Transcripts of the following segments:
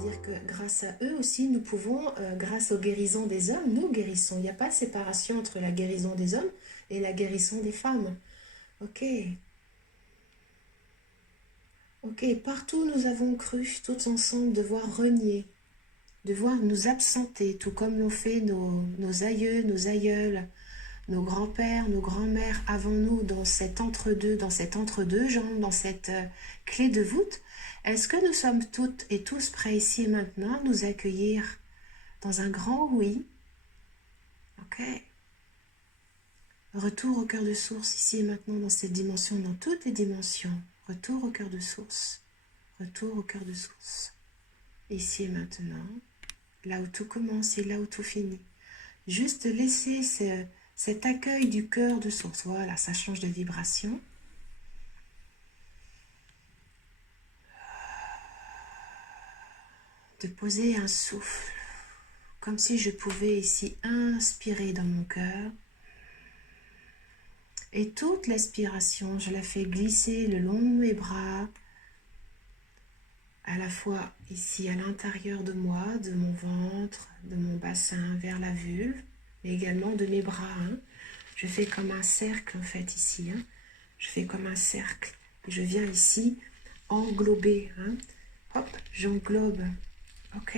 C'est-à-dire que grâce à eux aussi, nous pouvons, grâce aux guérisons des hommes, nous guérissons. Il n'y a pas de séparation entre la guérison des hommes et la guérison des femmes. Ok, ok, partout nous avons cru, tous ensemble, devoir renier, devoir nous absenter, tout comme l'ont fait nos aïeux, nos aïeuls, nos grands-pères, nos grands-mères avant nous, dans cet entre-deux jambes, dans cette clé de voûte. Est-ce que nous sommes toutes et tous prêts ici et maintenant à nous accueillir dans un grand oui? Ok. Retour au cœur de source ici et maintenant dans cette dimension, dans toutes les dimensions. Retour au cœur de source. Retour au cœur de source. Ici et maintenant, là où tout commence et là où tout finit. Juste laisser cet accueil du cœur de source. Voilà, ça change de vibration. De poser un souffle, comme si je pouvais ici inspirer dans mon cœur. Et toute l'aspiration, je la fais glisser le long de mes bras, à la fois ici à l'intérieur de moi, de mon ventre, de mon bassin vers la vulve, mais également de mes bras. Je fais comme un cercle en fait ici. Je fais comme un cercle. Et je viens ici englober. Hop, j'englobe. Ok.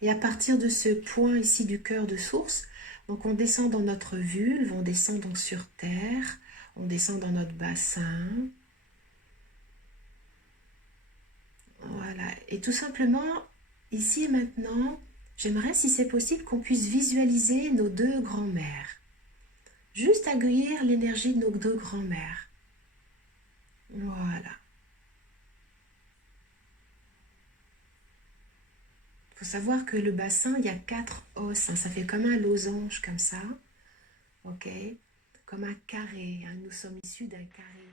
Et à partir de ce point ici du cœur de source, donc on descend dans notre vulve, on descend donc sur terre, on descend dans notre bassin. Voilà. Et tout simplement, ici et maintenant, j'aimerais, si c'est possible, qu'on puisse visualiser nos deux grands-mères. Juste accueillir l'énergie de nos deux grands-mères. Voilà. Il faut savoir que le bassin, il y a 4 os. Ça fait comme un losange, comme ça. Ok? Comme un carré. Nous sommes issus d'un carré.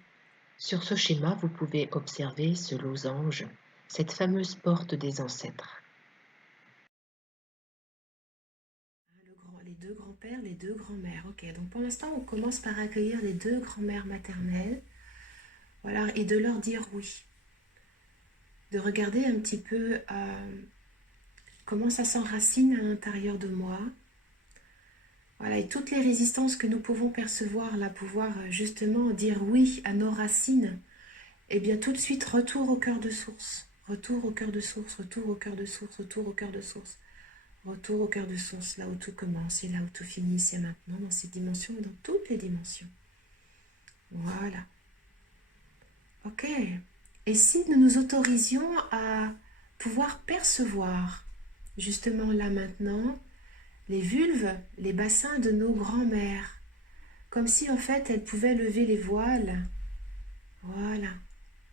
Sur ce schéma, vous pouvez observer ce losange, cette fameuse porte des ancêtres. Les deux grands-pères, les deux grands-mères. Ok, donc pour l'instant, on commence par accueillir les deux grands-mères maternelles. Voilà, et de leur dire oui. De regarder un petit peu comment ça s'enracine à l'intérieur de moi. Voilà, et toutes les résistances que nous pouvons percevoir, là, pouvoir justement dire oui à nos racines, eh bien tout de suite, retour au cœur de source. Retour au cœur de source, retour au cœur de source, retour au cœur de source. Retour au cœur de source, là où tout commence et là où tout finit, c'est maintenant, dans ces dimensions et dans toutes les dimensions. Voilà. Ok. Et si nous nous autorisions à pouvoir percevoir, justement là maintenant, les vulves, les bassins de nos grands-mères, comme si en fait elles pouvaient lever les voiles. Voilà.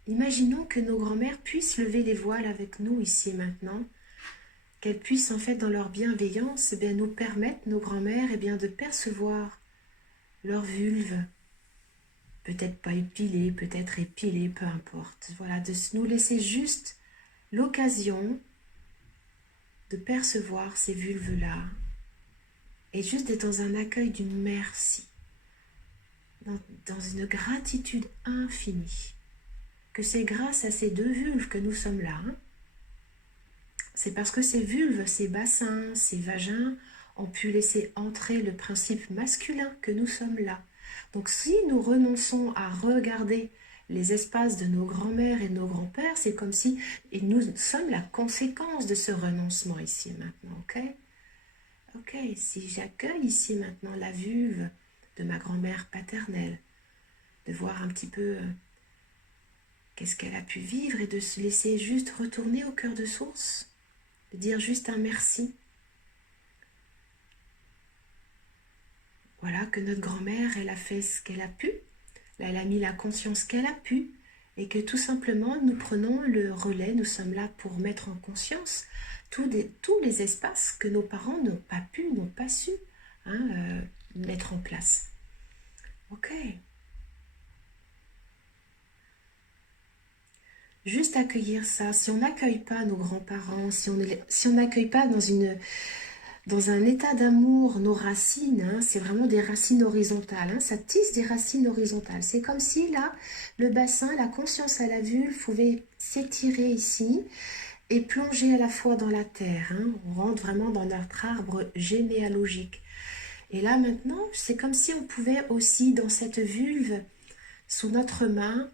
Imaginons que nos grands-mères puissent lever les voiles avec nous ici et maintenant, qu'elles puissent en fait dans leur bienveillance eh bien, nous permettre, nos grands-mères, eh bien, de percevoir leur vulve, peut-être pas épilée, peut-être épilée, peu importe. Voilà, de nous laisser juste l'occasion de percevoir ces vulves-là et juste d'être dans un accueil du merci, dans une gratitude infinie, que c'est grâce à ces deux vulves que nous sommes là. C'est parce que ces vulves, ces bassins, ces vagins ont pu laisser entrer le principe masculin que nous sommes là. Donc si nous renonçons à regarder les espaces de nos grands-mères et de nos grands-pères, c'est comme si et nous sommes la conséquence de ce renoncement ici et maintenant, ok? Ok, si j'accueille ici et maintenant la vulve de ma grand-mère paternelle, de voir un petit peu qu'est-ce qu'elle a pu vivre et de se laisser juste retourner au cœur de source, de dire juste un merci. Voilà, que notre grand-mère, elle a fait ce qu'elle a pu, elle a mis la conscience qu'elle a pu, et que tout simplement, nous prenons le relais, nous sommes là pour mettre en conscience tous les espaces que nos parents n'ont pas pu, n'ont pas su mettre en place. Ok. Juste accueillir ça. Si on n'accueille pas nos grands-parents, si on n'accueille pas dans un état d'amour nos racines, c'est vraiment des racines horizontales, ça tisse des racines horizontales. C'est comme si là, le bassin, la conscience à la vulve pouvait s'étirer ici et plonger à la fois dans la terre. Hein. On rentre vraiment dans notre arbre généalogique. Et là maintenant, c'est comme si on pouvait aussi, dans cette vulve, sous notre main,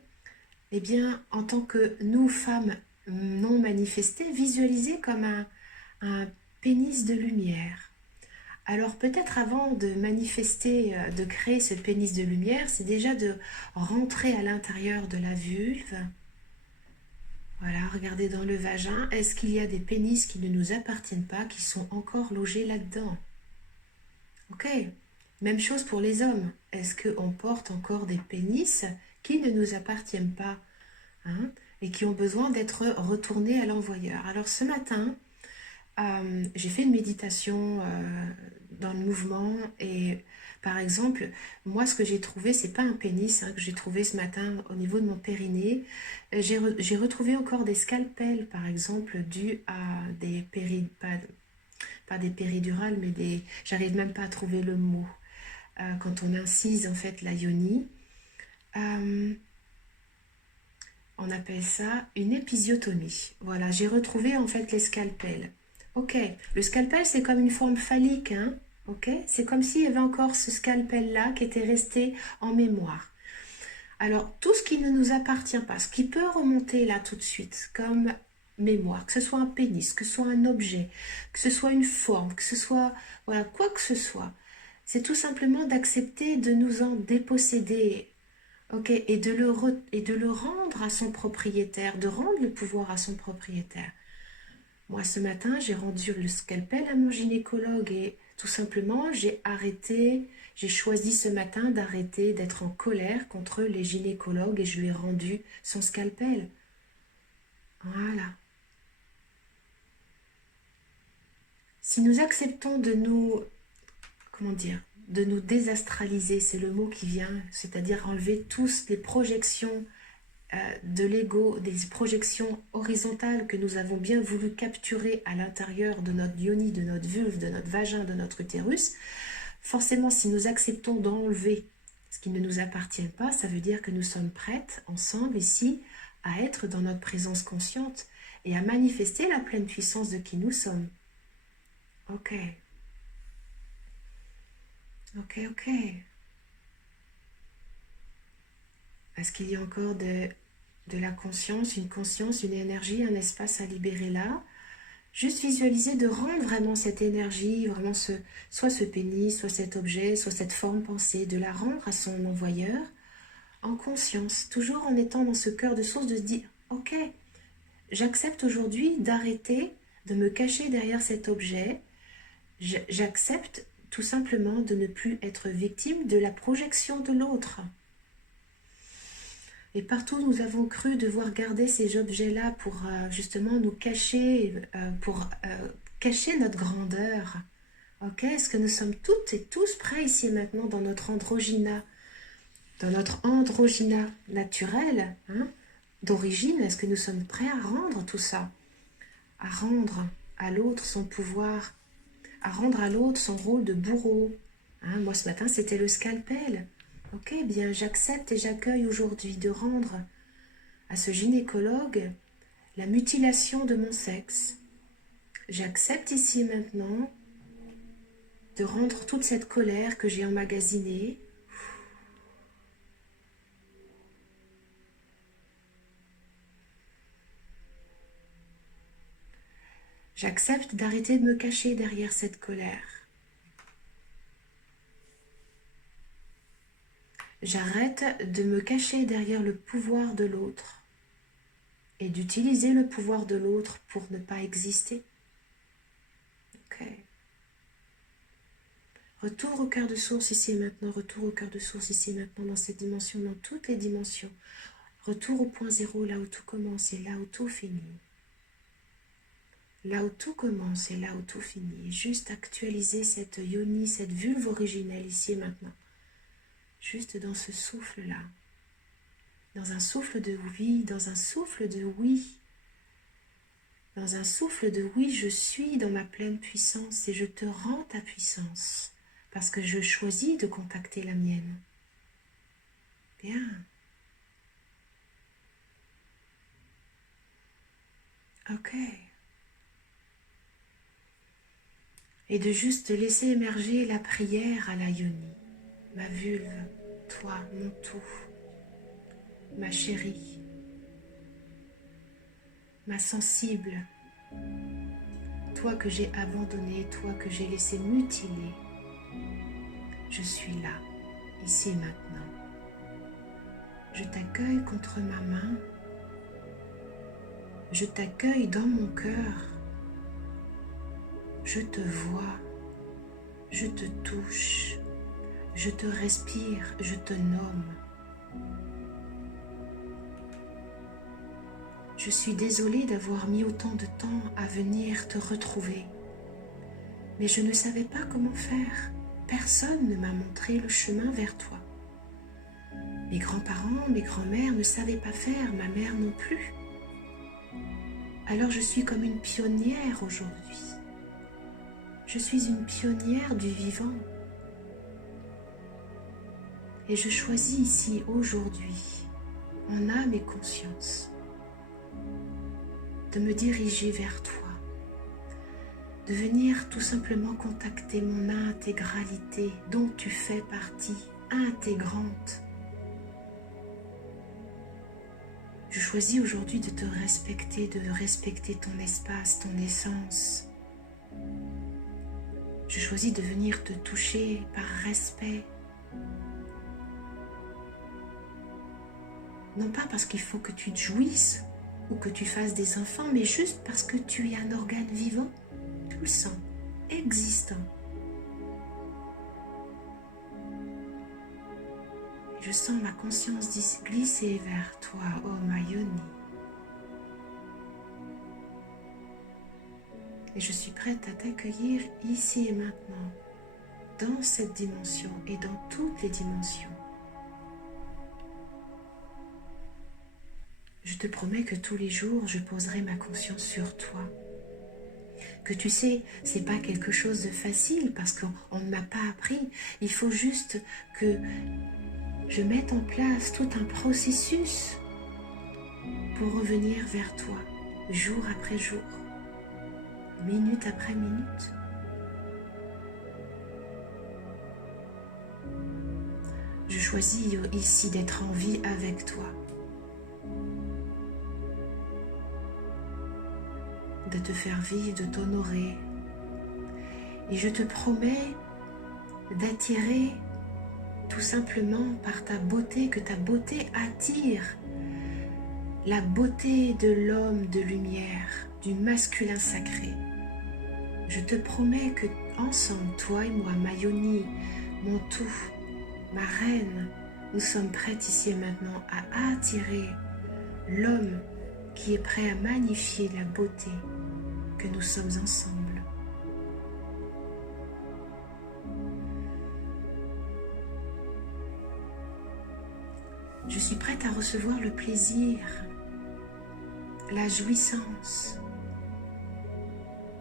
eh bien, en tant que nous, femmes non manifestées, visualiser comme un pénis de lumière. Alors peut-être avant de manifester, de créer ce pénis de lumière, c'est déjà de rentrer à l'intérieur de la vulve. Voilà, regardez dans le vagin, est-ce qu'il y a des pénis qui ne nous appartiennent pas, qui sont encore logés là-dedans? Ok, même chose pour les hommes. Est-ce qu'on porte encore des pénis qui ne nous appartiennent pas, hein, et qui ont besoin d'être retournés à l'envoyeur? Alors ce matin, j'ai fait une méditation dans le mouvement et par exemple, moi ce que j'ai trouvé, c'est pas un pénis hein, que j'ai trouvé ce matin au niveau de mon périnée. J'ai retrouvé encore des scalpels par exemple dus à des pas des péridurales, mais des... J'arrive même pas à trouver le mot. Quand on incise en fait la yoni, euh, on appelle ça une épisiotomie. Voilà, j'ai retrouvé en fait les scalpels. Ok, le scalpel c'est comme une forme phallique, hein. Ok, c'est comme s'il y avait encore ce scalpel-là qui était resté en mémoire. Alors, tout ce qui ne nous appartient pas, ce qui peut remonter là tout de suite comme mémoire, que ce soit un pénis, que ce soit un objet, que ce soit une forme, que ce soit, voilà, quoi que ce soit, c'est tout simplement d'accepter de nous en déposséder, ok, et de le rendre à son propriétaire, de rendre le pouvoir à son propriétaire. Moi, ce matin, j'ai rendu le scalpel à mon gynécologue et tout simplement, j'ai choisi ce matin d'arrêter d'être en colère contre les gynécologues et je lui ai rendu son scalpel. Voilà. Si nous acceptons de nous, comment dire, de nous désastraliser, c'est le mot qui vient, c'est-à-dire enlever tous les projections de l'ego, des projections horizontales que nous avons bien voulu capturer à l'intérieur de notre yoni, de notre vulve, de notre vagin, de notre utérus, forcément, si nous acceptons d'enlever ce qui ne nous appartient pas, ça veut dire que nous sommes prêtes, ensemble, ici, à être dans notre présence consciente et à manifester la pleine puissance de qui nous sommes. Ok. Ok, ok. Est-ce qu'il y a encore de la conscience, une énergie, un espace à libérer là? Juste visualiser de rendre vraiment cette énergie, vraiment soit ce pénis, soit cet objet, soit cette forme pensée, de la rendre à son envoyeur en conscience, toujours en étant dans ce cœur de source, de se dire, ok, j'accepte aujourd'hui d'arrêter de me cacher derrière cet objet, j'accepte tout simplement de ne plus être victime de la projection de l'autre. Et partout, nous avons cru devoir garder ces objets-là pour justement nous cacher, pour cacher notre grandeur. Ok, est-ce que nous sommes toutes et tous prêts ici et maintenant dans notre androgyna naturel, hein, d'origine? Est-ce que nous sommes prêts à rendre tout ça? À rendre à l'autre son pouvoir, à rendre à l'autre son rôle de bourreau. Hein, moi, ce matin, c'était le scalpel. Ok, bien, j'accepte et j'accueille aujourd'hui de rendre à ce gynécologue la mutilation de mon sexe. J'accepte ici et maintenant de rendre toute cette colère que j'ai emmagasinée. J'accepte d'arrêter de me cacher derrière cette colère. J'arrête de me cacher derrière le pouvoir de l'autre et d'utiliser le pouvoir de l'autre pour ne pas exister. Ok. Retour au cœur de source ici et maintenant, retour au cœur de source ici et maintenant, dans cette dimension, dans toutes les dimensions. Retour au point zéro, là où tout commence et là où tout finit. Là où tout commence et là où tout finit. Juste actualiser cette yoni, cette vulve originelle ici et maintenant. Juste dans ce souffle-là. Dans un souffle de oui, dans un souffle de oui. Dans un souffle de oui, je suis dans ma pleine puissance et je te rends ta puissance. Parce que je choisis de contacter la mienne. Bien. Ok. Et de juste laisser émerger la prière à la yoni. Ma vulve, toi, mon tout, ma chérie, ma sensible, toi que j'ai abandonné, toi que j'ai laissé mutiler. Je suis là, ici et maintenant. Je t'accueille contre ma main. Je t'accueille dans mon cœur. Je te vois. Je te touche. Je te respire. Je te nomme. Je suis désolée d'avoir mis autant de temps à venir te retrouver. Mais je ne savais pas comment faire. Personne ne m'a montré le chemin vers toi. Mes grands-parents, mes grands-mères ne savaient pas faire, ma mère non plus. Alors je suis comme une pionnière aujourd'hui. Je suis une pionnière du vivant. Et je choisis ici aujourd'hui, en âme et conscience, de me diriger vers toi, de venir tout simplement contacter mon intégralité dont tu fais partie intégrante. Je choisis aujourd'hui de te respecter, de respecter ton espace, ton essence. Je choisis de venir te toucher par respect. Non pas parce qu'il faut que tu te jouisses ou que tu fasses des enfants, mais juste parce que tu es un organe vivant, pulsant, existant. Je sens ma conscience glisser vers toi, oh ma yoni. Et je suis prête à t'accueillir ici et maintenant, dans cette dimension et dans toutes les dimensions. Je te promets que tous les jours, je poserai ma conscience sur toi. Que tu sais, c'est pas quelque chose de facile parce qu'on ne m'a pas appris. Il faut juste que je mette en place tout un processus pour revenir vers toi, jour après jour, minute après minute. Je choisis ici d'être en vie avec toi, de te faire vivre, de t'honorer. Et je te promets d'attirer tout simplement par ta beauté, que ta beauté attire la beauté de l'homme de lumière, du masculin sacré. Je te promets que ensemble, toi et moi, ma yoni, mon tout, ma reine, nous sommes prêtes ici et maintenant à attirer l'homme qui est prêt à magnifier la beauté que nous sommes ensemble. Je suis prête à recevoir le plaisir, la jouissance.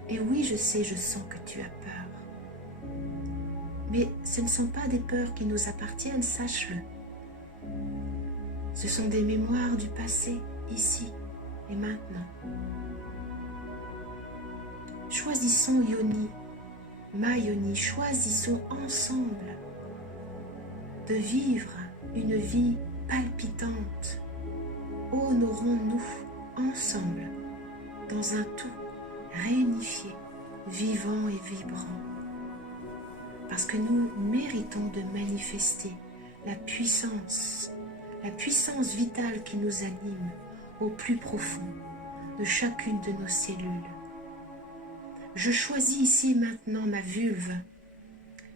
Et oui, je sais, je sens que tu as peur. Mais ce ne sont pas des peurs qui nous appartiennent, sache-le. Ce sont des mémoires du passé, ici et maintenant. Choisissons Yoni, ma Yoni, choisissons ensemble de vivre une vie palpitante. Honorons-nous ensemble dans un tout réunifié, vivant et vibrant. Parce que nous méritons de manifester la puissance vitale qui nous anime au plus profond de chacune de nos cellules. Je choisis ici maintenant ma vulve,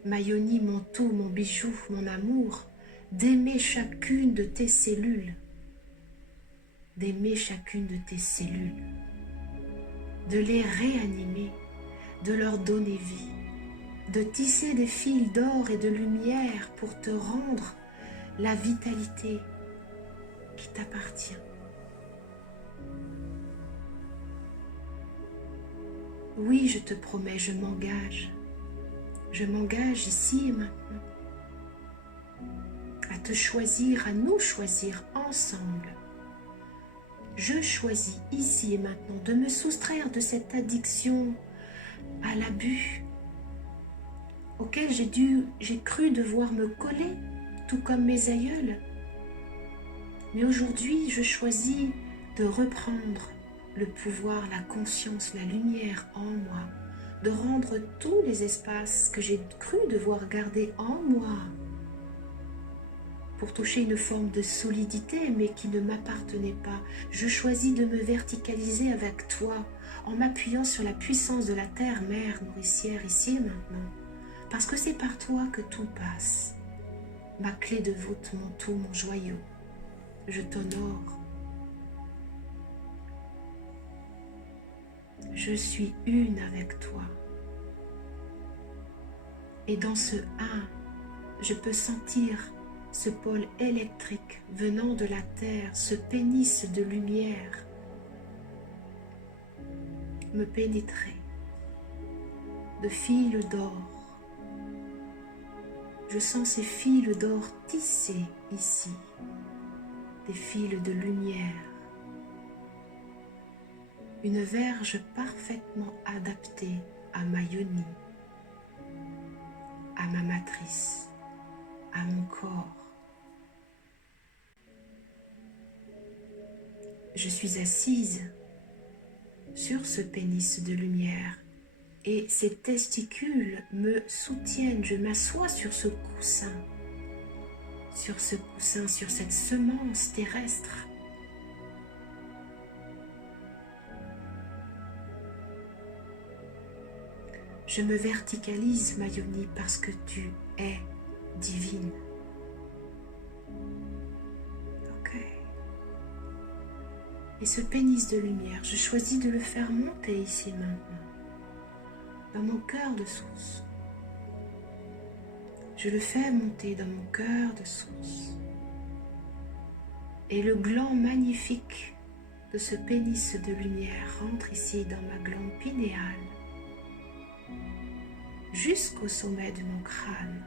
ma yoni, mon tout, mon bijou, mon amour, d'aimer chacune de tes cellules, d'aimer chacune de tes cellules, de les réanimer, de leur donner vie, de tisser des fils d'or et de lumière pour te rendre la vitalité qui t'appartient. Oui, je te promets, je m'engage ici et maintenant à te choisir, à nous choisir ensemble Je choisis ici et maintenant de me soustraire de cette addiction à l'abus auquel j'ai cru devoir me coller, tout comme mes aïeuls. Mais aujourd'hui, je choisis de reprendre le pouvoir, la conscience, la lumière en moi, de rendre tous les espaces que j'ai cru devoir garder en moi pour toucher une forme de solidité, mais qui ne m'appartenait pas. Je choisis de me verticaliser avec toi, en m'appuyant sur la puissance de la terre, mère nourricière, ici et maintenant. Parce que c'est par toi que tout passe. Ma clé de voûte, mon tout, mon joyau. Je t'honore. Je suis une avec toi. Et dans ce un, je peux sentir ce pôle électrique venant de la terre, ce pénis de lumière me pénétrer de fils d'or. Je sens ces fils d'or tissés ici, des fils de lumière. Une verge parfaitement adaptée à ma yoni, à ma matrice, à mon corps. Je suis assise sur ce pénis de lumière et ces testicules me soutiennent. Je m'assois sur ce coussin, sur cette semence terrestre. Je me verticalise, ma yoni, parce que tu es divine. Ok. Et ce pénis de lumière, je choisis de le faire monter ici maintenant, dans mon cœur de source. Je le fais monter dans mon cœur de source. Et le gland magnifique de ce pénis de lumière rentre ici dans ma glande pinéale, jusqu'au sommet de mon crâne.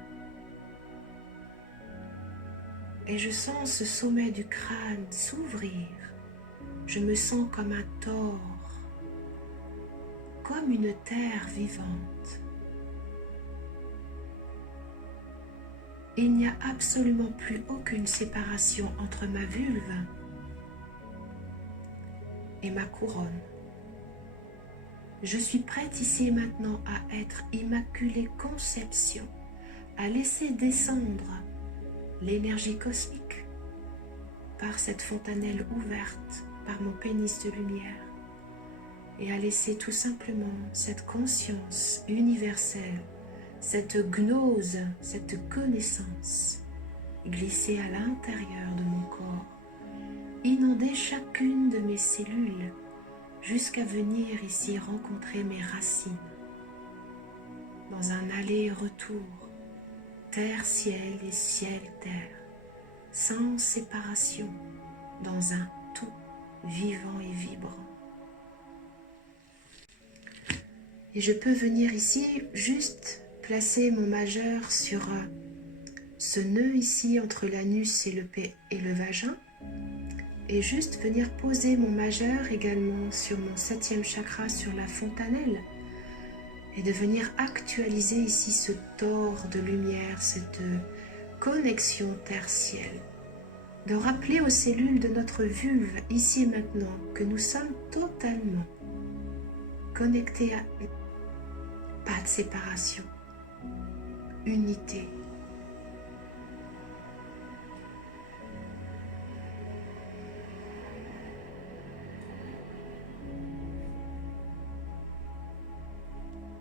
Et je sens ce sommet du crâne s'ouvrir. Je me sens comme un tore, comme une terre vivante. Il n'y a absolument plus aucune séparation entre ma vulve et ma couronne. Je suis prête ici et maintenant à être immaculée conception, à laisser descendre l'énergie cosmique par cette fontanelle ouverte, par mon pénis de lumière, et à laisser tout simplement cette conscience universelle, cette gnose, cette connaissance glisser à l'intérieur de mon corps, inonder chacune de mes cellules jusqu'à venir ici rencontrer mes racines dans un aller-retour terre-ciel et ciel-terre, sans séparation, dans un tout vivant et vibrant. Et je peux venir ici juste placer mon majeur sur ce nœud ici entre l'anus et le vagin, et juste venir poser mon majeur également sur mon 7e chakra, sur la fontanelle, et de venir actualiser ici ce tore de lumière, cette connexion terre-ciel, de rappeler aux cellules de notre vulve ici et maintenant que nous sommes totalement connectés à pas de séparation, unité.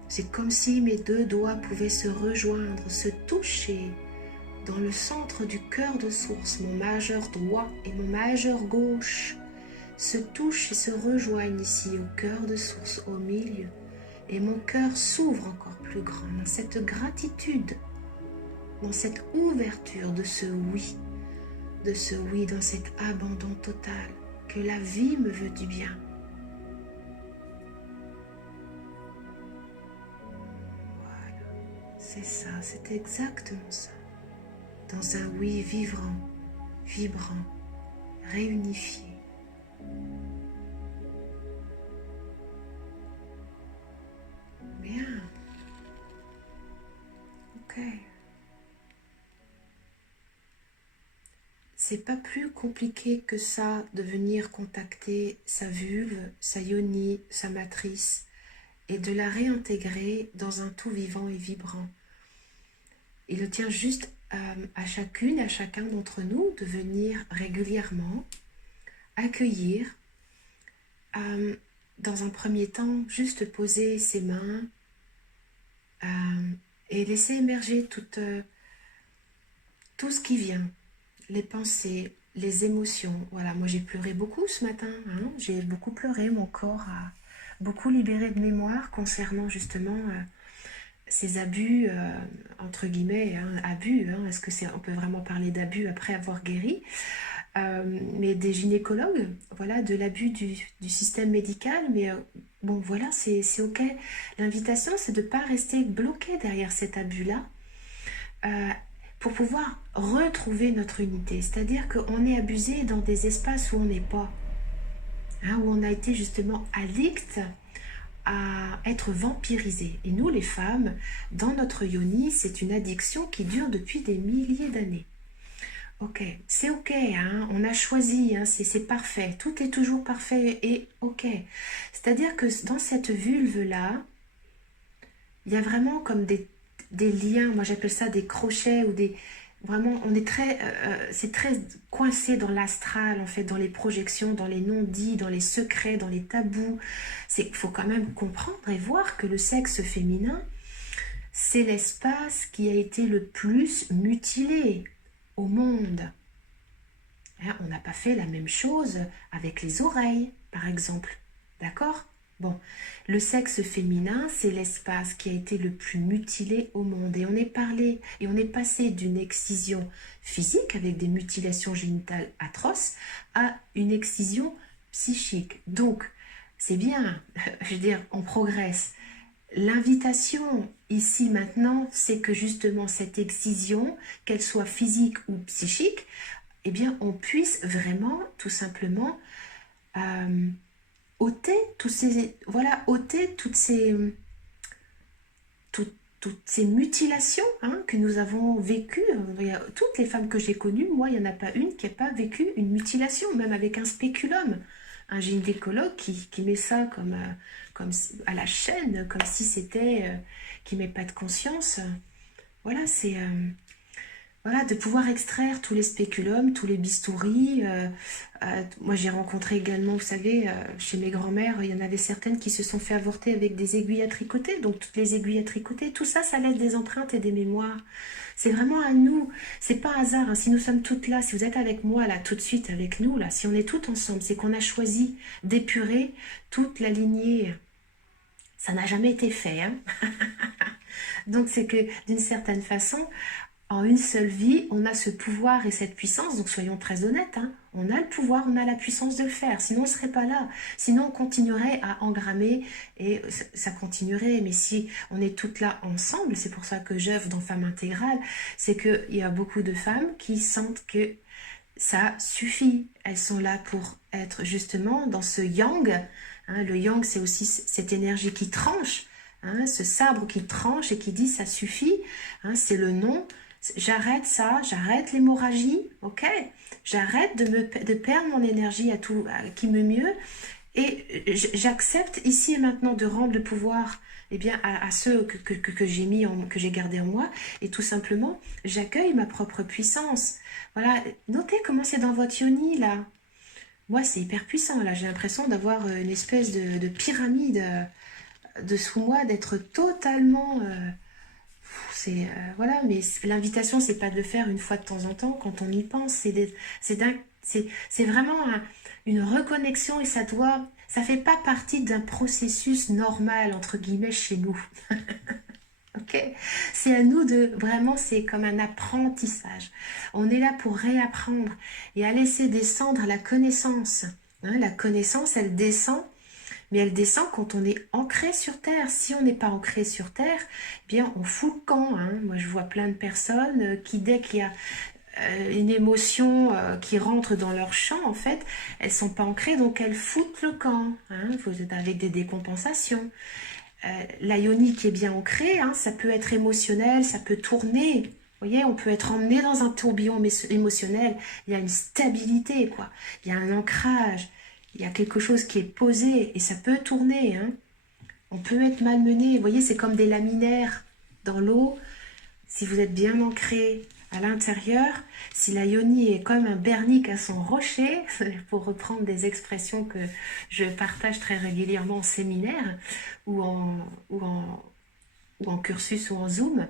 C'est comme si mes deux doigts pouvaient se rejoindre, se toucher dans le centre du cœur de source. Mon majeur droit et mon majeur gauche se touchent et se rejoignent ici au cœur de source, au milieu. Et mon cœur s'ouvre encore plus grand dans cette gratitude, dans cette ouverture de ce oui, dans cet abandon total, que la vie me veut du bien. C'est ça, c'est exactement ça. Dans un oui vibrant, réunifié, Bien. Ok. C'est pas plus compliqué que ça de venir contacter sa vulve, sa yoni, sa matrice et de la réintégrer dans un tout vivant et vibrant. Il tient juste à chacune, à chacun d'entre nous de venir régulièrement accueillir, dans un premier temps, juste poser ses mains et laisser émerger tout ce qui vient, les pensées, les émotions. Voilà, moi j'ai pleuré beaucoup ce matin, hein. J'ai beaucoup pleuré, mon corps a beaucoup libéré de mémoire concernant justement ces abus, entre guillemets, hein, abus, hein, est-ce que on peut vraiment parler d'abus après avoir guéri, mais des gynécologues, voilà, de l'abus du système médical, mais bon, voilà, c'est ok. L'invitation, c'est de ne pas rester bloqué derrière cet abus-là, euh, pour pouvoir retrouver notre unité. C'est-à-dire qu'on est abusé dans des espaces où on n'est pas, hein, où on a été justement addict à être vampirisé. Et nous, les femmes, dans notre yoni, c'est une addiction qui dure depuis des milliers d'années. Ok, c'est ok, hein, on a choisi, hein, c'est parfait, tout est toujours parfait et ok. C'est-à-dire que dans cette vulve-là, il y a vraiment comme des liens, moi j'appelle ça des crochets ou des... Vraiment, on est très, c'est très coincé dans l'astral, en fait, dans les projections, dans les non-dits, dans les secrets, dans les tabous. Il faut quand même comprendre et voir que le sexe féminin, c'est l'espace qui a été le plus mutilé au monde. Hein, on n'a pas fait la même chose avec les oreilles, par exemple. D'accord? Bon, le sexe féminin, c'est l'espace qui a été le plus mutilé au monde. Et on est passé d'une excision physique avec des mutilations génitales atroces à une excision psychique. Donc, c'est bien, je veux dire, on progresse. L'invitation ici maintenant, c'est que justement cette excision, qu'elle soit physique ou psychique, eh bien, on puisse vraiment, tout simplement, ôter ôter toutes ces mutilations, hein, que nous avons vécues. Toutes les femmes que j'ai connues, moi, il n'y en a pas une qui n'a pas vécu une mutilation, même avec un spéculum. Un gynécologue qui met ça comme à la chaîne, comme si c'était, qui met pas de conscience. Voilà, c'est... voilà, de pouvoir extraire tous les spéculums, tous les bistouris. Moi, j'ai rencontré également, vous savez, chez mes grands-mères, il y en avait certaines qui se sont fait avorter avec des aiguilles à tricoter. Donc, toutes les aiguilles à tricoter, tout ça, ça laisse des empreintes et des mémoires. C'est vraiment à nous. C'est pas hasard, hein. Si nous sommes toutes là, si vous êtes avec moi, là, tout de suite avec nous, là, si on est toutes ensemble, c'est qu'on a choisi d'épurer toute la lignée. Ça n'a jamais été fait, hein. Donc, c'est que, d'une certaine façon, en une seule vie, on a ce pouvoir et cette puissance, donc soyons très honnêtes, hein. On a le pouvoir, on a la puissance de le faire, sinon on ne serait pas là, sinon on continuerait à engrammer et ça continuerait, mais si on est toutes là ensemble, c'est pour ça que j'œuvre dans Femme Intégrale, c'est qu'il y a beaucoup de femmes qui sentent que ça suffit, elles sont là pour être justement dans ce yang, hein. Le yang, c'est aussi cette énergie qui tranche, hein, ce sabre qui tranche et qui dit ça suffit, hein, c'est le non. J'arrête ça, j'arrête l'hémorragie, ok? J'arrête de perdre mon énergie à qui me mieux et j'accepte ici et maintenant de rendre le pouvoir, eh bien, à ceux que j'ai que j'ai gardé en moi et tout simplement, j'accueille ma propre puissance. Voilà, notez comment c'est dans votre yoni là. Moi, c'est hyper puissant là, j'ai l'impression d'avoir une espèce de pyramide de sous moi, d'être totalement... c'est voilà, mais l'invitation, c'est pas de le faire une fois de temps en temps quand on y pense, c'est vraiment une reconnexion et ça fait pas partie d'un processus normal entre guillemets chez nous. Ok, c'est à nous de vraiment, c'est comme un apprentissage. On est là pour réapprendre et à laisser descendre la connaissance. Hein, la connaissance, elle descend mais elle descend quand on est ancré sur Terre. Si on n'est pas ancré sur Terre, eh bien on fout le camp, hein. Moi je vois plein de personnes qui dès qu'il y a une émotion qui rentre dans leur champ, en fait, elles sont pas ancrées, donc elles foutent le camp, hein, vous êtes avec des décompensations. La yoni qui est bien ancrée, hein, ça peut être émotionnel, ça peut tourner. Vous voyez, on peut être emmené dans un tourbillon émotionnel. Il y a une stabilité, quoi. Il y a un ancrage. Il y a quelque chose qui est posé et ça peut tourner, hein. On peut être malmené. Vous voyez, c'est comme des laminaires dans l'eau. Si vous êtes bien ancré à l'intérieur, si la yoni est comme un bernique à son rocher, pour reprendre des expressions que je partage très régulièrement en séminaire ou en cursus ou en Zoom,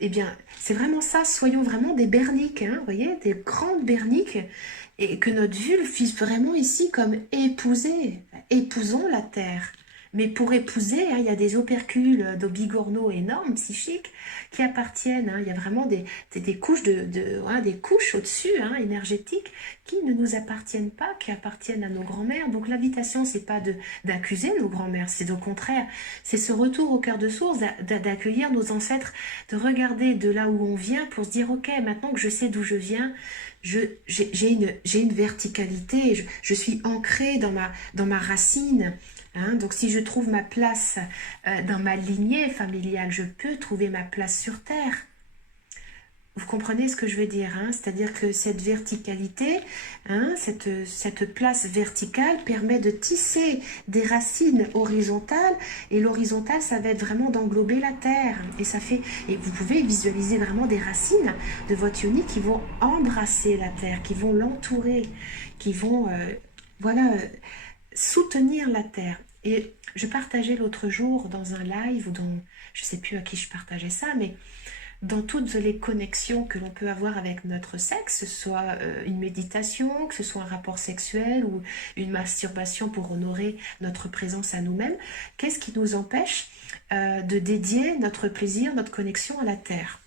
eh bien, c'est vraiment ça, soyons vraiment des berniques, hein, vous voyez, des grandes berniques, et que notre vulve puisse vraiment ici comme épouser, épousons la terre. Mais pour épouser, hein, il y a des opercules de bigorneaux énormes, psychiques, qui appartiennent, hein, il y a vraiment des couches, des couches au-dessus, hein, énergétiques, qui ne nous appartiennent pas, qui appartiennent à nos grands-mères. Donc l'invitation, c'est pas d'accuser nos grands-mères, c'est au contraire, c'est ce retour au cœur de source, d'accueillir nos ancêtres, de regarder de là où on vient pour se dire, ok, maintenant que je sais d'où je viens, j'ai une verticalité, je suis ancrée dans ma racine. Hein, donc si je trouve ma place dans ma lignée familiale, je peux trouver ma place sur Terre. Vous comprenez ce que je veux dire, hein? C'est-à-dire que cette verticalité, hein, cette place verticale permet de tisser des racines horizontales, et l'horizontale, ça va être vraiment d'englober la terre, et vous pouvez visualiser vraiment des racines de votre yoni qui vont embrasser la terre, qui vont l'entourer, qui vont, voilà, soutenir la terre. Et je partageais l'autre jour dans un live, ou dans, je ne sais plus à qui je partageais ça, mais dans toutes les connexions que l'on peut avoir avec notre sexe, que ce soit une méditation, que ce soit un rapport sexuel ou une masturbation pour honorer notre présence à nous-mêmes, qu'est-ce qui nous empêche de dédier notre plaisir, notre connexion à la terre?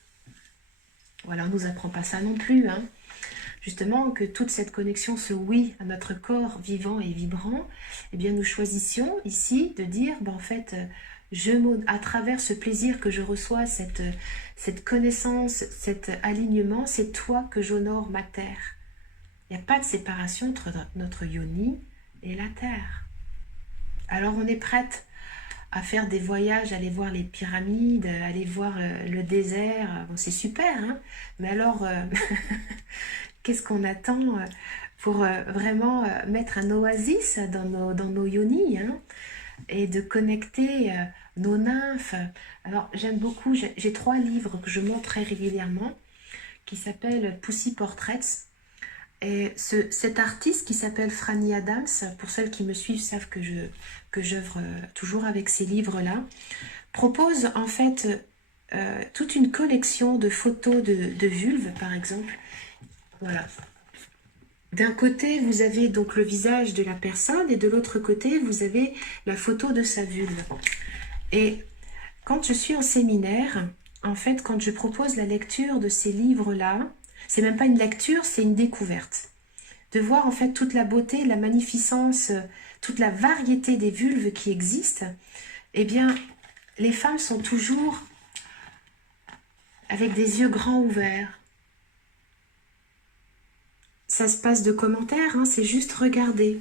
Voilà, on ne nous apprend pas ça non plus, hein. Justement, que toute cette connexion, ce oui à notre corps vivant et vibrant, eh bien nous choisissions ici de dire, ben, en fait, à travers ce plaisir que je reçois, cette connaissance, cet alignement, c'est toi que j'honore ma terre. Il n'y a pas de séparation entre notre yoni et la terre. Alors on est prête à faire des voyages, aller voir les pyramides, aller voir le désert. Bon, c'est super, hein, mais alors, qu'est-ce qu'on attend pour vraiment mettre un oasis dans nos yonis, hein, et de connecter nos nymphes. Alors, j'aime beaucoup, j'ai 3 livres que je montre très régulièrement, qui s'appellent Pussy Portraits. Et cet artiste qui s'appelle Franny Adams, pour celles qui me suivent savent que j'œuvre toujours avec ces livres-là, propose en fait toute une collection de photos de vulves, par exemple. Voilà. D'un côté, vous avez donc le visage de la personne, et de l'autre côté, vous avez la photo de sa vulve. Et quand je suis en séminaire, en fait, quand je propose la lecture de ces livres-là, c'est même pas une lecture, c'est une découverte. De voir en fait toute la beauté, la magnificence, toute la variété des vulves qui existent, eh bien, les femmes sont toujours avec des yeux grands ouverts. Ça se passe de commentaires, hein, c'est juste regarder.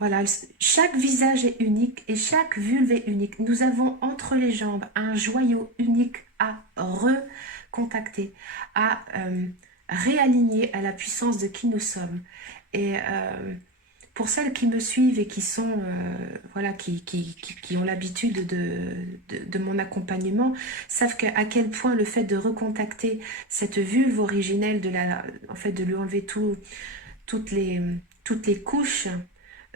Voilà, chaque visage est unique et chaque vulve est unique. Nous avons entre les jambes un joyau unique à recontacter, à réaligner à la puissance de qui nous sommes. Et pour celles qui me suivent et qui sont, voilà, qui ont l'habitude de mon accompagnement, savent à quel point le fait de recontacter cette vulve originelle, en fait, de lui enlever toutes les couches,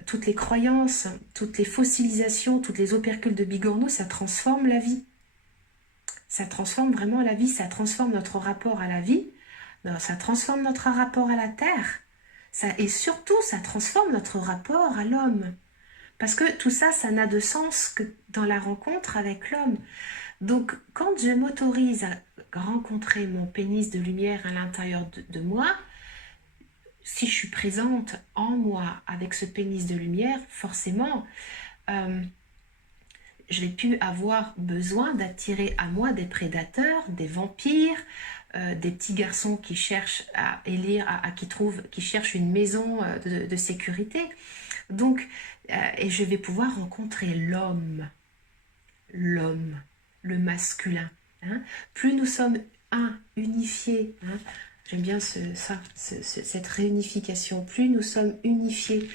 toutes les croyances, toutes les fossilisations, toutes les opercules de bigorneaux, ça transforme la vie. Ça transforme vraiment la vie, ça transforme notre rapport à la vie, ça transforme notre rapport à la terre, et surtout, ça transforme notre rapport à l'homme. Parce que tout ça, ça n'a de sens que dans la rencontre avec l'homme. Donc, quand je m'autorise à rencontrer mon pénis de lumière à l'intérieur de moi, si je suis présente en moi avec ce pénis de lumière, forcément, je vais plus avoir besoin d'attirer à moi des prédateurs, des vampires, des petits garçons qui cherchent à élire, qui cherchent une maison de sécurité. Donc, et je vais pouvoir rencontrer l'homme, le masculin. Hein. Plus nous sommes unifiés, hein, j'aime bien cette réunification, plus nous sommes unifiés,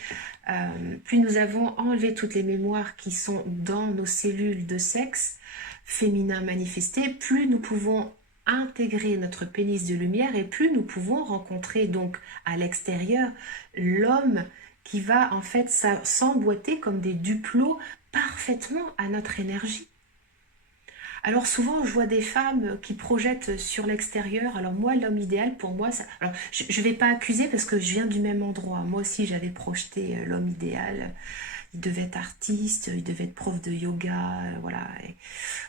plus nous avons enlevé toutes les mémoires qui sont dans nos cellules de sexe féminin manifesté, plus nous pouvons intégrer notre pénis de lumière et plus nous pouvons rencontrer donc à l'extérieur l'homme qui va en fait s'emboîter comme des duplos parfaitement à notre énergie. Alors souvent, je vois des femmes qui projettent sur l'extérieur. Alors moi, l'homme idéal, pour moi, ça... Alors, je ne vais pas accuser parce que je viens du même endroit. Moi aussi, j'avais projeté l'homme idéal. Il devait être artiste, il devait être prof de yoga, voilà. Et,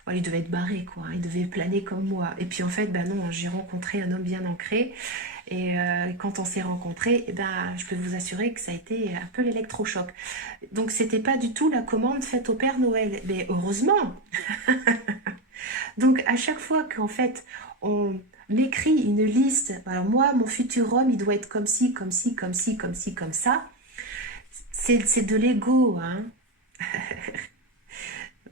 voilà, il devait être barré, quoi. Il devait planer comme moi. Et puis en fait, ben non, j'ai rencontré un homme bien ancré. Et quand on s'est rencontrés, eh ben, je peux vous assurer que ça a été un peu l'électrochoc. Donc c'était pas du tout la commande faite au Père Noël. Mais heureusement. Donc à chaque fois qu'en fait on m'écrit une liste, alors moi mon futur homme il doit être comme ci, comme ci, comme ci, comme ci, comme ça, c'est de l'ego, hein.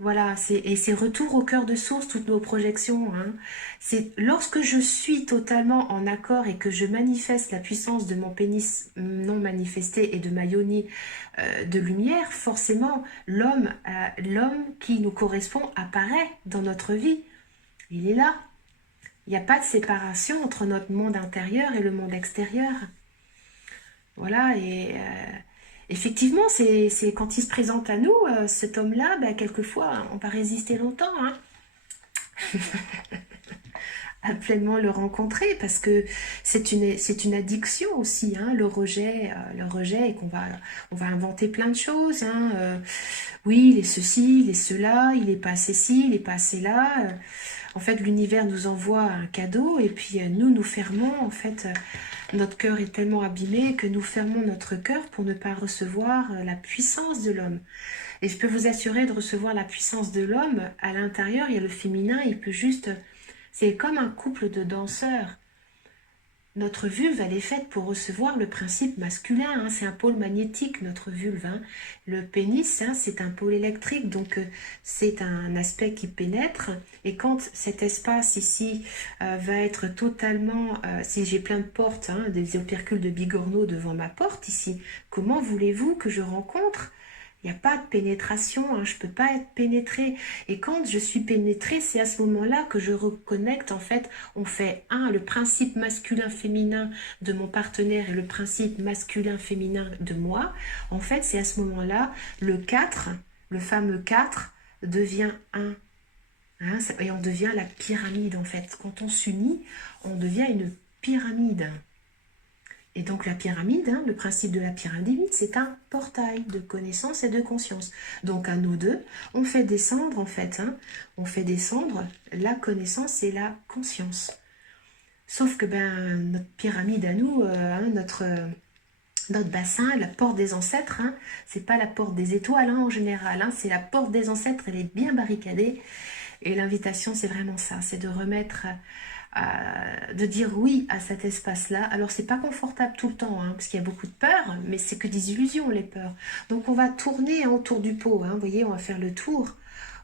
Voilà, et c'est retour au cœur de source, toutes nos projections. Hein. C'est lorsque je suis totalement en accord et que je manifeste la puissance de mon pénis non manifesté et de ma yoni de lumière, forcément, l'homme qui nous correspond apparaît dans notre vie. Il est là. Il n'y a pas de séparation entre notre monde intérieur et le monde extérieur. Voilà, et effectivement, c'est quand il se présente à nous, cet homme-là, ben, quelquefois, on va résister longtemps hein, à pleinement le rencontrer parce que c'est une addiction aussi, hein, le rejet et on va inventer plein de choses. Hein, oui, il est ceci, il est cela, il n'est pas assez ci, il n'est pas assez là. En fait, l'univers nous envoie un cadeau et puis nous fermons. En fait, notre cœur est tellement abîmé que nous fermons notre cœur pour ne pas recevoir la puissance de l'homme. Et je peux vous assurer de recevoir la puissance de l'homme. À l'intérieur, il y a le féminin, il peut juste... C'est comme un couple de danseurs. Notre vulve, elle est faite pour recevoir le principe masculin. Hein. C'est un pôle magnétique, notre vulve. Hein. Le pénis, hein, c'est un pôle électrique. Donc, c'est un aspect qui pénètre. Et quand cet espace ici va être totalement... si j'ai plein de portes, hein, des opercules de Bigorneau devant ma porte ici, comment voulez-vous que je rencontre ? Il n'y a pas de pénétration, hein, je ne peux pas être pénétrée. Et quand je suis pénétrée, c'est à ce moment-là que je reconnecte. En fait, on fait le principe masculin-féminin de mon partenaire et le principe masculin-féminin de moi. En fait, c'est à ce moment-là, le 4, le fameux 4, devient 1. Hein, et on devient la pyramide, en fait. Quand on s'unit, on devient une pyramide. Et donc la pyramide, hein, le principe de la pyramide, c'est un portail de connaissance et de conscience. Donc à nous deux, on fait descendre en fait, hein, on fait descendre la connaissance et la conscience. Sauf que ben, notre pyramide à nous, hein, notre bassin, la porte des ancêtres, hein, c'est pas la porte des étoiles hein, en général, hein, c'est la porte des ancêtres, elle est bien barricadée. Et l'invitation, c'est vraiment ça, c'est de remettre... de dire oui à cet espace-là. Alors, c'est pas confortable tout le temps, hein, parce qu'il y a beaucoup de peur, mais c'est que des illusions, les peurs. Donc, on va tourner autour du pot. Hein, vous voyez, on va faire le tour.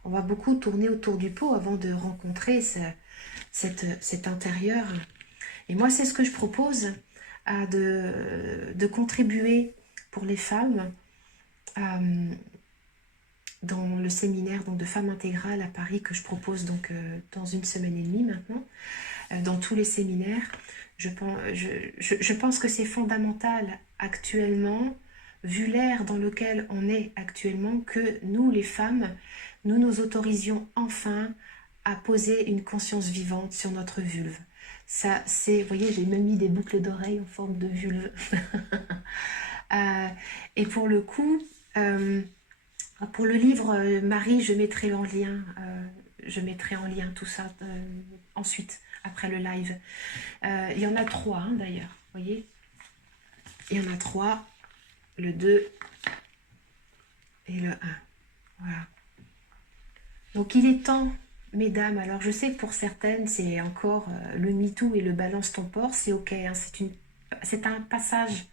On va beaucoup tourner autour du pot avant de rencontrer cet intérieur. Et moi, c'est ce que je propose de contribuer pour les femmes dans le séminaire donc, de femmes intégrales à Paris que je propose donc, dans une semaine et demie maintenant. Dans tous les séminaires. Je pense que c'est fondamental actuellement, vu l'ère dans lequel on est actuellement, que nous, les femmes, nous nous autorisions enfin à poser une conscience vivante sur notre vulve. Ça, c'est, vous voyez, j'ai même mis des boucles d'oreilles en forme de vulve. Et pour le coup, pour le livre, Marie, je mettrai en lien tout ça ensuite, après le live. Il y en a 3 hein, d'ailleurs, vous voyez. Il y en a 3, le 2 et le 1. Voilà. Donc il est temps, mesdames, alors je sais que pour certaines, c'est encore le MeToo et le balance ton porc, c'est ok, hein, c'est un passage,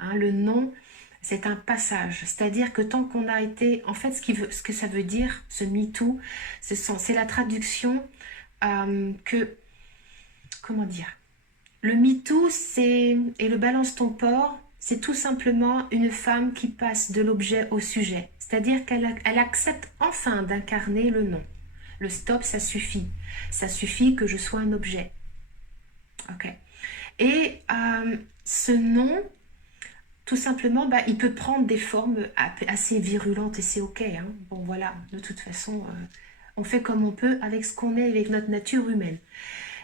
hein, le non, c'est un passage. C'est-à-dire que tant qu'on a été, en fait, ce que ça veut dire, ce MeToo, c'est la traduction que, comment dire, le MeToo, et le balance ton porc, c'est tout simplement une femme qui passe de l'objet au sujet. C'est-à-dire elle accepte enfin d'incarner le non. Le stop, ça suffit. Ça suffit que je sois un objet. Ok. Et ce non, tout simplement, bah, il peut prendre des formes assez virulentes et c'est ok, hein. Bon, voilà, de toute façon, on fait comme on peut avec ce qu'on est, avec notre nature humaine.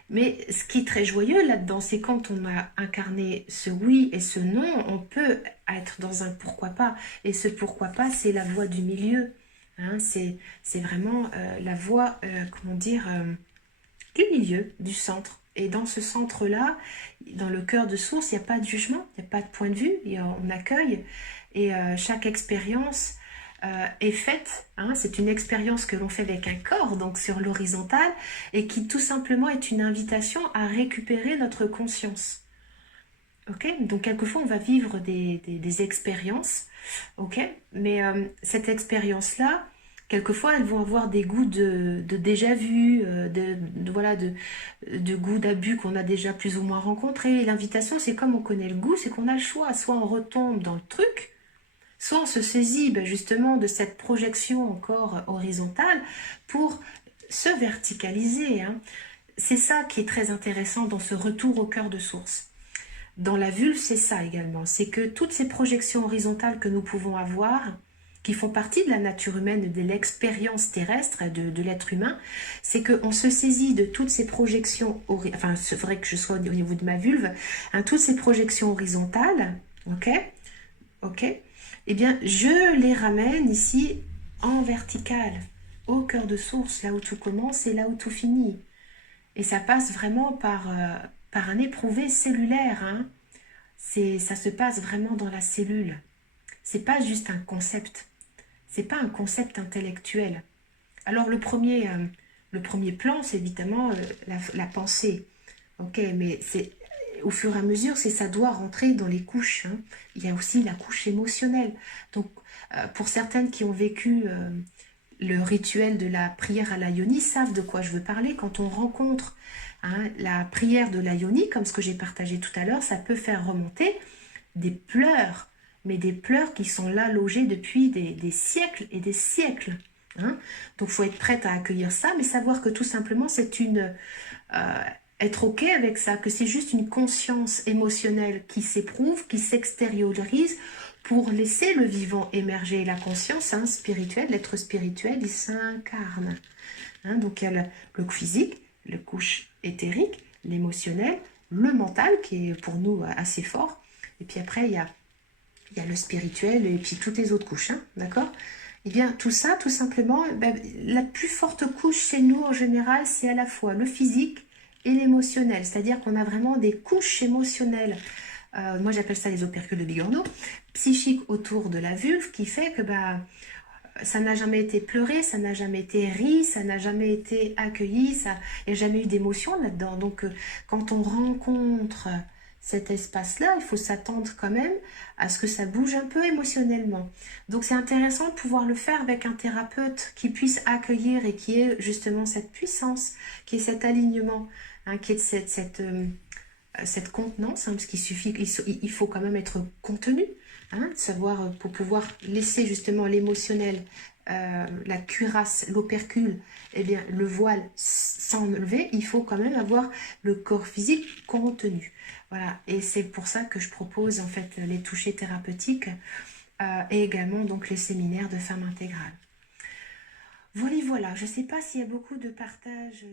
Mais ce qui est très joyeux là-dedans, c'est quand on a incarné ce oui et ce non, on peut être dans un pourquoi pas. Et ce pourquoi pas, c'est la voie du milieu. Hein, c'est vraiment la voie, comment dire, du milieu, du centre. Et dans ce centre-là, dans le cœur de source, il n'y a pas de jugement, il n'y a pas de point de vue, on accueille. Et chaque expérience est faite, hein, c'est une expérience que l'on fait avec un corps, donc sur l'horizontale, et qui tout simplement est une invitation à récupérer notre conscience. Ok, donc quelquefois on va vivre des expériences, ok, mais cette expérience-là, quelquefois elles vont avoir des goûts de déjà vu, voilà, de goûts d'abus qu'on a déjà plus ou moins rencontrés. L'invitation, c'est comme on connaît le goût, c'est qu'on a le choix, soit on retombe dans le truc, soit on se saisit ben, justement de cette projection encore horizontale pour se verticaliser, hein. C'est ça qui est très intéressant dans ce retour au cœur de source. Dans la vulve, c'est ça également. C'est que toutes ces projections horizontales que nous pouvons avoir, qui font partie de la nature humaine, de l'expérience terrestre de l'être humain, c'est qu'on se saisit de toutes ces projections, enfin c'est vrai que je sois au niveau de ma vulve, hein, toutes ces projections horizontales, ok, ok, eh bien je les ramène ici en vertical, au cœur de source, là où tout commence et là où tout finit. Et ça passe vraiment par un éprouvé cellulaire, hein. Ça se passe vraiment dans la cellule. C'est pas juste un concept. C'est pas un concept intellectuel. Alors le premier plan, c'est évidemment la pensée. Ok, mais c'est au fur et à mesure, ça doit rentrer dans les couches, hein. Il y a aussi la couche émotionnelle. Donc pour certaines qui ont vécu le rituel de la prière à la yoni savent de quoi je veux parler. Quand on rencontre, hein, la prière de la yoni, comme ce que j'ai partagé tout à l'heure, ça peut faire remonter des pleurs, mais des pleurs qui sont là logés depuis des siècles et des siècles, hein. Donc il faut être prête à accueillir ça, mais savoir que tout simplement c'est être ok avec ça, que c'est juste une conscience émotionnelle qui s'éprouve, qui s'extériorise pour laisser le vivant émerger. La conscience, hein, spirituelle, l'être spirituel, il s'incarne, hein. Donc il y a le physique, le couche éthérique, l'émotionnel, le mental qui est pour nous assez fort. Et puis après, il y a le spirituel et puis toutes les autres couches, hein, d'accord? Eh bien, tout ça, tout simplement, ben, la plus forte couche chez nous, en général, c'est à la fois le physique et l'émotionnel. C'est-à-dire qu'on a vraiment des couches émotionnelles. Moi, j'appelle ça les opercules de Bigorneau, psychiques autour de la vulve, qui fait que bah, ça n'a jamais été pleuré, ça n'a jamais été ri, ça n'a jamais été accueilli, il n'y a jamais eu d'émotion là-dedans. Donc, quand on rencontre cet espace-là, il faut s'attendre quand même à ce que ça bouge un peu émotionnellement. Donc, c'est intéressant de pouvoir le faire avec un thérapeute qui puisse accueillir et qui ait justement cette puissance, qui est cet alignement, hein, qui est cette contenance, hein, parce qu'il suffit, il faut quand même être contenu, hein, de savoir pour pouvoir laisser justement l'émotionnel, la cuirasse, l'opercule, eh bien le voile s'enlever, il faut quand même avoir le corps physique contenu. Voilà, et c'est pour ça que je propose en fait les touchés thérapeutiques et également donc les séminaires de femmes intégrales. Voilà, voilà, je ne sais pas s'il y a beaucoup de partage.